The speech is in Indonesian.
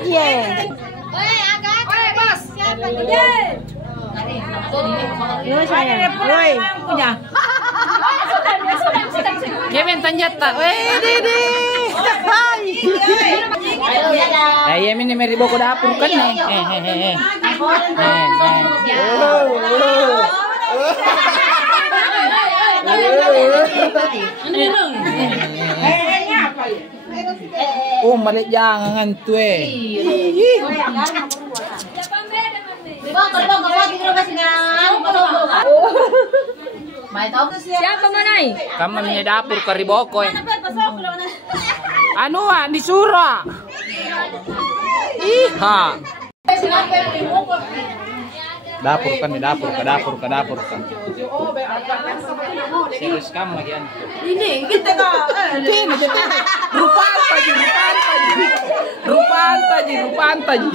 aja. Woi, agak. Woi, Bos. Siapa tuh? Yo sayang. Woi. Punya. Kevin tanjata. Woi, Dede. Hai. Ya ini meri boko dapur kan nih. Oh, balik jangan tuh Siapa manai? Kamu punya dapur karibokoy. Anu disuruh. Iha. Dapur kan di dapur ke dapur kan. Serius kamu lagi an. Ini kita Rupaan taji.